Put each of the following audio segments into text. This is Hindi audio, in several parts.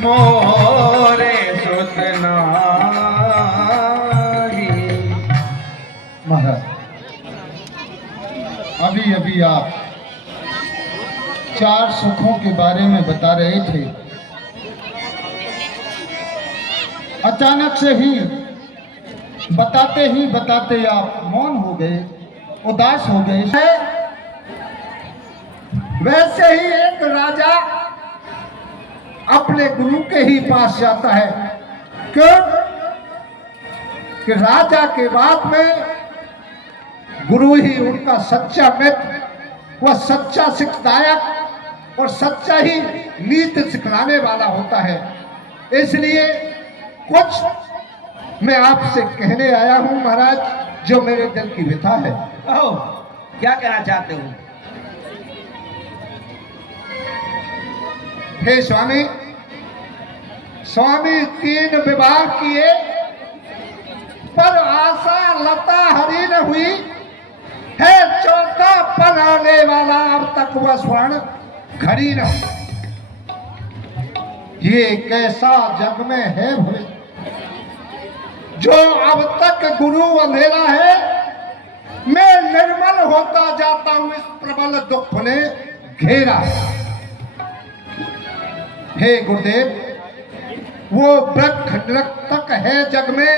मोरे सुत नाही। महाराज, अभी अभी आप 4 सुखों के बारे में बता रहे थे। अचानक से ही बताते आप मौन हो गए, उदास हो गए। वैसे ही एक राजा अपने गुरु के ही पास जाता है। क्यों? कि राजा के बाद में गुरु ही उनका सच्चा मित्र, वह सच्चा शिक्षादायक और सच्चा ही नीति सिखाने वाला होता है। इसलिए कुछ मैं आपसे कहने आया हूं महाराज, जो मेरे दिल की व्यथा है। कहो, क्या कहना चाहते हो? हे स्वामी, स्वामी 3 विवाह किए, पर आशा लता हरी न हुई है। चौथा पन आने वाला, अब तक वह स्वर्ण घड़ी न हुई। ये कैसा जग में है भले, जो अब तक गुरु अंधेरा है। मैं निर्मल होता जाता हूं, इस प्रबल दुख ने घेरा। हे गुरुदेव, वो वृक्ष तक है जग में,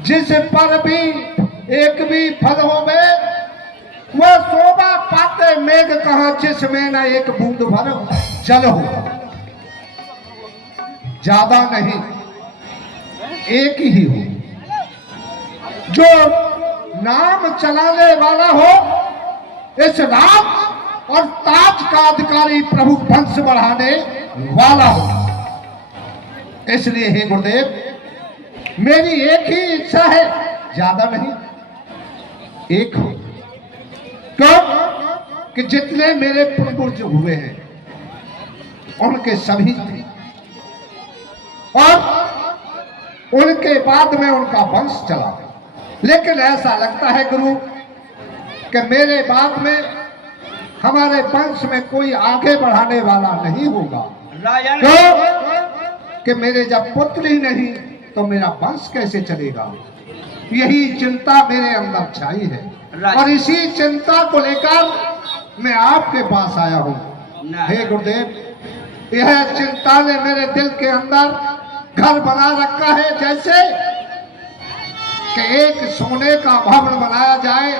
जिस पर भी एक भी फल हो गए, वह शोभा पाते मेघ कहां, जिसमें न एक बूंद भर जल हो। ज्यादा नहीं, एक ही हो, जो नाम चलाने वाला हो, इस राज और ताज का अधिकारी, प्रभु वंश बढ़ाने वाला हो। इसलिए हे गुरुदेव, मेरी एक ही इच्छा है, ज्यादा नहीं, एक हो। क्यों? कि जितने मेरे पूर्वज हुए हैं उनके सभी थे, और उनके बाद में उनका वंश चला। लेकिन ऐसा लगता है गुरु कि मेरे बाद में हमारे वंश में कोई आगे बढ़ाने वाला नहीं होगा। क्यों? कि मेरे जब पुत्र ही नहीं तो मेरा वंश कैसे चलेगा। यही चिंता मेरे अंदर छाई है, और इसी चिंता को लेकर मैं आपके पास आया हूं। हे गुरुदेव, यह चिंता ने मेरे दिल के अंदर घर बना रखा है, जैसे कि एक सोने का भवन बनाया जाए।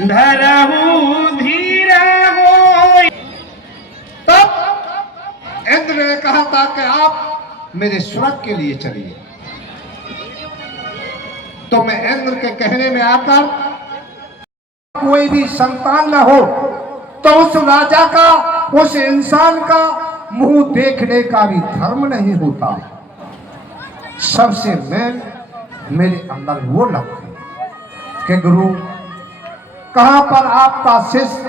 धरहु धीरा हो। तब इंद्र ने कहा था कि आप मेरे स्वर्ग के लिए चलिए। तो मैं इंद्र के कहने में आकर, कोई भी संतान न हो तो उस राजा का, उस इंसान का मुंह देखने का भी धर्म नहीं होता। सबसे मेन मेरे अंदर वो लगता है कि गुरु, कहां पर आपका शिष्य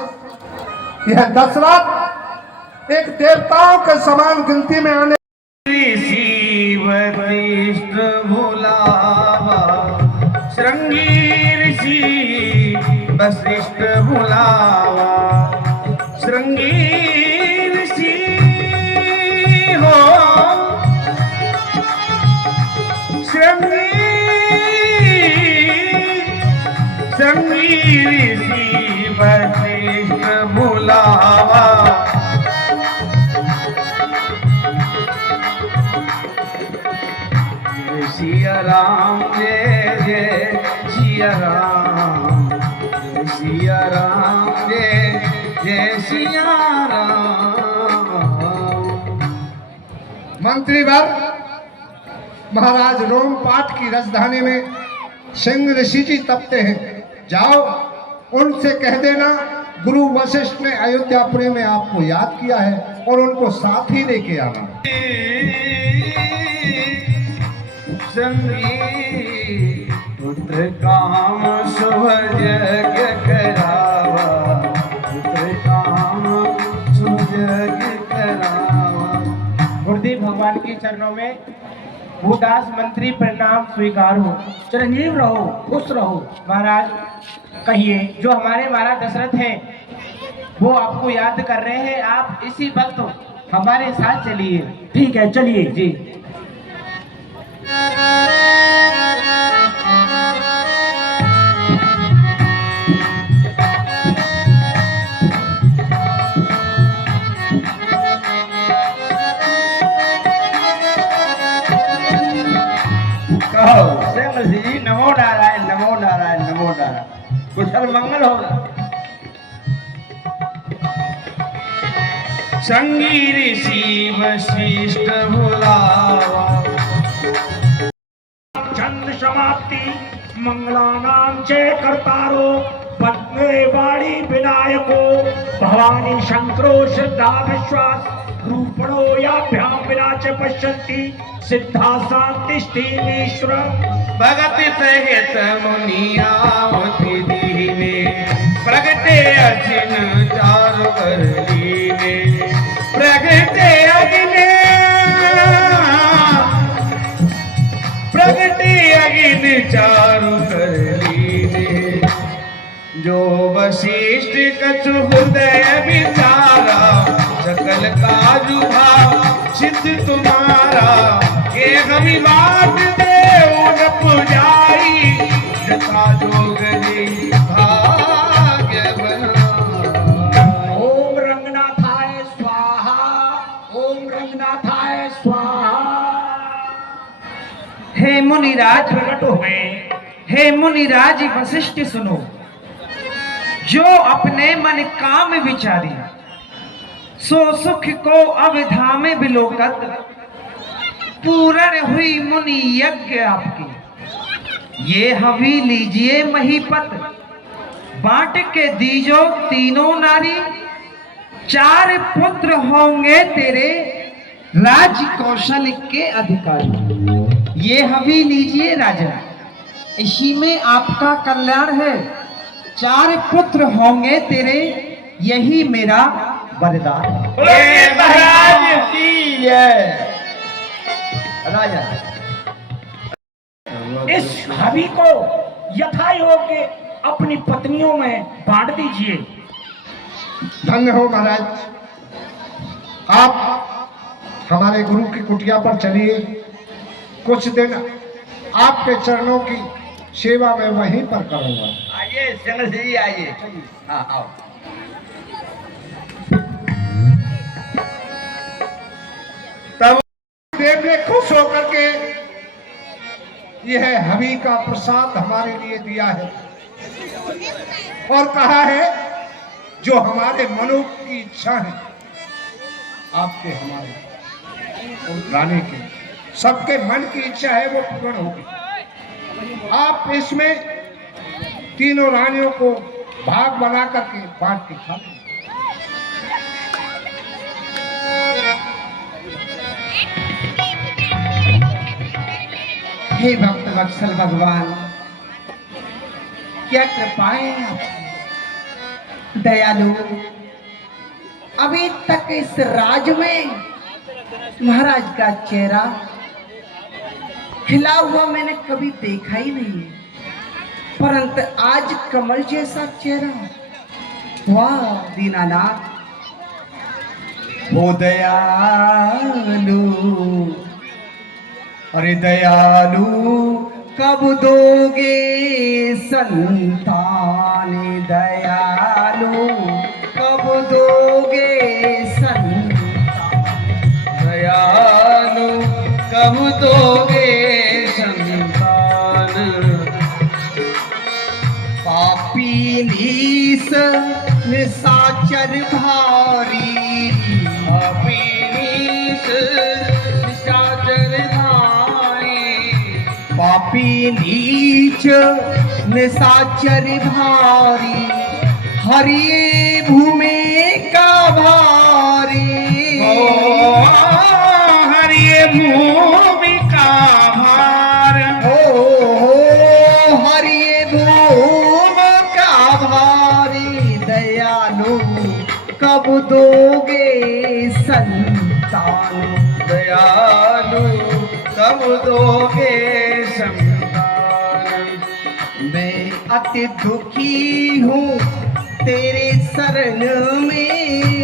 यह दशरथ एक देवताओं के समान गिनती में आने। वशिष्ठ भुलावा, श्रृंगी ऋषि वशिष्ठ भुलावा, श्रृंगी ऋषि हो, श्रृंगी ऋषि वशिष्ठ भुलावा। सिया राम जय जय सिया राम, सिया राम जय जय सिया राम। मंत्रीवर महाराज रोम पाट की राजधानी में सिंह ऋषि जी तपते हैं। जाओ, उनसे कह देना गुरु वशिष्ठ ने अयोध्यापुरी में आपको याद किया है, और उनको साथ ही लेके आना। पुत्र काम शुभ यज्ञ करावा, पुत्र काम शुभ यज्ञ करावा। गुरुदेव भगवान के चरणों में भूदास मंत्री प्रणाम स्वीकार हो। चिरंजीव रहो, खुश रहो। महाराज कहिए, जो हमारे महाराज दशरथ हैं वो आपको याद कर रहे हैं। आप इसी वक्त हमारे साथ चलिए। ठीक है, चलिए। जी। कहो श्यामल जी, नमो नारायण, नमो नारायण, नमो नारायण। कुशल मंगल हो। संगी ऋषि वशिष्ठ बुलावा, छंद समाप्ति मंगलानाम जय कर्तारो पद्मे वाणी विनायको भवानी शंकरो श्रद्धा विश्वास रूपणो याभ्याम विना च पश्यन्ति सिद्धा शांतिष्ठीमीश्वर। भगत सहित मुनियावति दीने, प्रगटे अचिन चारु कर लीने, प्रगटे अग्नि, प्रगटे अग्नि चारु कर लीने। जो वशिष्ठ कछु हृदय विचारा, सकल काजु भाव सिद्ध तुम्हारा। ये हमी बात देव न पुजाई, जता जोग जी भाग्य बनाई। ओम रंगनाथाय स्वाहा, ओम रंगनाथाय स्वाहा। हे मुनिराज, प्रकट हुए। हे मुनिराज वशिष्ठ सुनो। जो अपने मन काम विचारी, सो सुख को अविधा में बिलोकत। पूर्ण हुई मुनि यज्ञ आपकी, ये हवी लीजिए महीपत। बांट के दीजो तीनों नारी, 4 पुत्र होंगे तेरे राज कौशल के अधिकारी। ये हवी लीजिए राजा, इसी में आपका कल्याण है। 4 पुत्र होंगे तेरे, यही मेरा वरदान है। ये महाराज की जय। राजा इस हवि को यथा योग्य अपनी पत्नियों में बांट दीजिए। धन्य हो महाराज। आप हमारे गुरु की कुटिया पर चलिए। कुछ दिन आपके चरणों की सेवा मैं वहीं पर करूंगा। आइए श्यामल जी, आइए। हाँ आओ। तब देव ने खुश होकर के यह हवि का प्रसाद हमारे लिए दिया है और कहा है जो हमारे मनो की इच्छा है, आपके हमारे और रानी की, सबके मन की इच्छा है वो पूर्ण होगी। आप इसमें तीनों रानियों को भाग बना करके बांट के खा लें। हे भक्त वत्सल भगवान, क्या कृपाएं आपकी। दयालु, अभी तक इस राज में महाराज का चेहरा खिला हुआ मैंने कभी देखा ही नहीं है, परंतु आज कमल जैसा चेहरा। वाह दीनानाथ, हो दयालु, अरे दयालु कब दोगे संतान। दयालु कब दोगे संतान। दयालु कब दोगे संतान। पापी नीस निशाचर भारी। पापी नीस निशाचर भारी। पापी नीच निशाचर भारी। हरि भूमि का भारी। हरि भूमि का भार। हरि भूमि का भारी। दयालु कब दोगे संतान। दयालु कब दोगे संतान। मैं अति दुखी हूँ तेरे शरण में